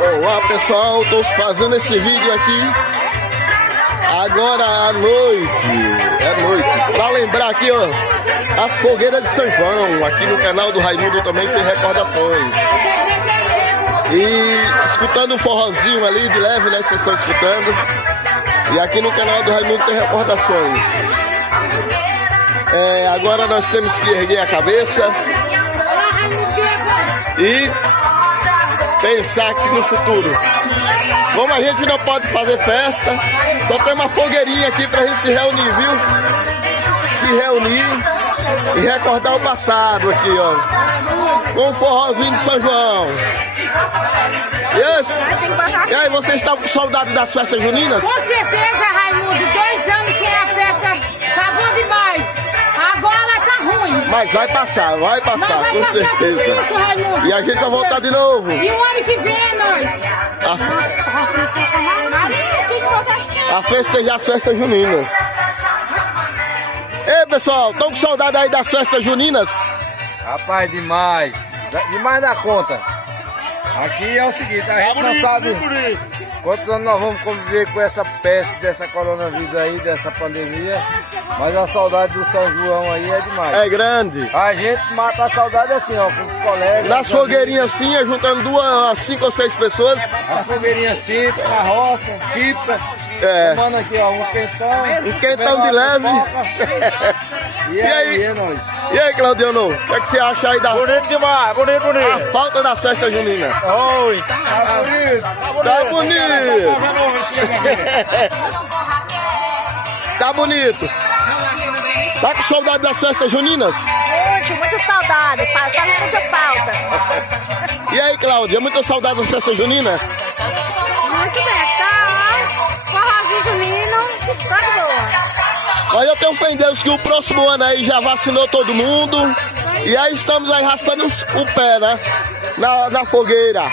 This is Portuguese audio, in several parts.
Olá pessoal, estou fazendo esse vídeo aqui agora à noite, para lembrar aqui, ó, as fogueiras de São João. Aqui no canal do Raimundo também tem recordações. E escutando um forrozinho ali de leve, né? Vocês estão escutando. E aqui no canal do Raimundo tem recordações. Agora nós temos que erguer a cabeça e pensar aqui no futuro. Como a gente não pode fazer festa, só tem uma fogueirinha aqui pra gente se reunir, viu? Se reunir e recordar o passado aqui, ó. Com o forrozinho de São João. E aí, você está com saudade das festas juninas? Com certeza, Raimundo. 2 anos sem a festa, tá bom demais. Agora tá ruim. Mas vai passar, com certeza. Isso, Raimundo. E a gente vai voltar de novo. E o ano que vem é nós. A festejar as festas juninas. Ei, pessoal, estão com saudade aí das festas juninas? Rapaz, demais. Demais da conta. Aqui é o seguinte, a gente não sabe quantos anos nós vamos conviver com essa peste, dessa coronavírus aí, dessa pandemia. Mas a saudade do São João aí é demais. É grande. A gente mata a saudade assim, ó, com os colegas. Nas fogueirinhas assim, juntando 5 ou 6 pessoas. As fogueirinhas típicas, na roça, típica. Tomando aqui, ó, um quentão de leve. E aí, é nóis. E aí, Claudiano, o que é que você acha aí da... Bonito demais, bonito. A falta das festas juninas? Oi, tá bonito. Tá bonito. Tá com saudade das festas juninas? Muito saudade, faz muita falta. E aí, Cláudia, muita saudade das festas juninas? Muito bem, tá? Forrozinho junino, tá boa. Mas eu tenho fé em Deus que o próximo ano aí já vacinou todo mundo. E aí estamos aí arrastando o pé, né? Na fogueira.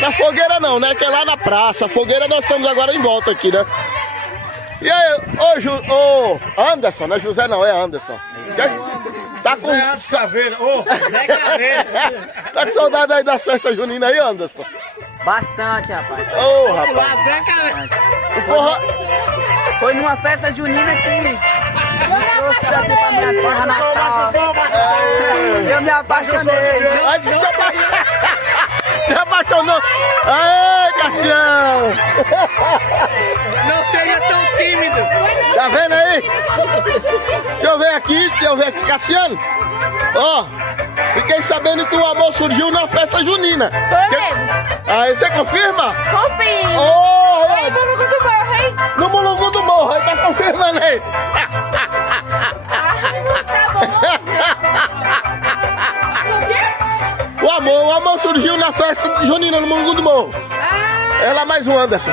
Na fogueira não, né? Que é lá na praça. A fogueira nós estamos agora em volta aqui, né? E aí, ô Anderson, não é José não, é Anderson. Tá com... Zé Caveira. Zé Caveira. Tá com saudade aí das festas juninas aí, Anderson? Bastante, rapaz. Ô, rapaz. O forró... Foi numa festa junina que me trouxe aqui pra minha terra natal. Eu me apaixonei. Ai, se apaixonou. Aê, Cassiano. Não seja tão tímido. Tá vendo aí? Deixa eu ver aqui, Cassiano. Ó, fiquei sabendo que o amor surgiu na festa junina. Foi mesmo. Aí, você confirma? Confio. Oh, Aí, no Mulungu do Morro, hein? no Mulungu do Morro, aí tá confirmando aí. O amor surgiu na festa junina no Mulungu do Morro. Ela mais um Anderson.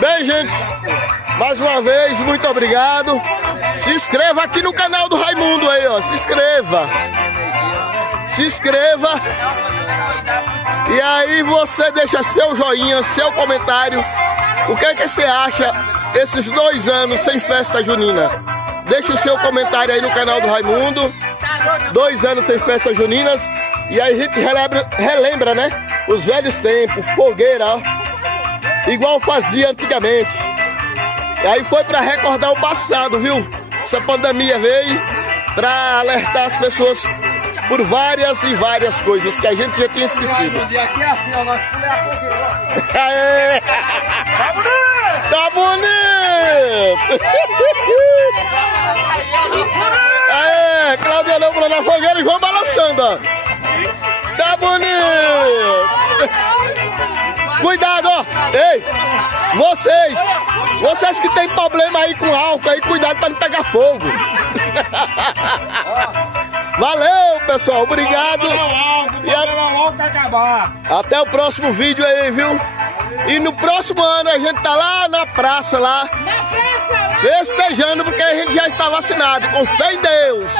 Bem, gente, mais uma vez, muito obrigado. Se inscreva aqui no canal do Raimundo aí, ó. Se inscreva. Se inscreva. E aí você deixa seu joinha, seu comentário. O que é que você acha esses 2 anos sem festa junina? Deixa o seu comentário aí no canal do Raimundo. 2 anos sem festas juninas. E aí a gente relembra, né? Os velhos tempos, fogueira, ó. Igual fazia antigamente. E aí foi para recordar o passado, viu? Essa pandemia veio para alertar as pessoas por várias e várias coisas que a gente já tinha esquecido. Aqui é assim, ó, nós pulamos a fogueira. Aê! Tá bonito! Tá bonito! Aê, Claudiano pulando na fogueira e vão balançando, ó. Tá bonito! Cuidado, ó! Ei! Vocês que tem problema aí com álcool aí, cuidado pra não pegar fogo! Valeu, pessoal! Obrigado! Até o próximo vídeo aí, viu? E no próximo ano a gente tá lá na praça, lá, festejando, porque a gente já está vacinado, com fé em Deus!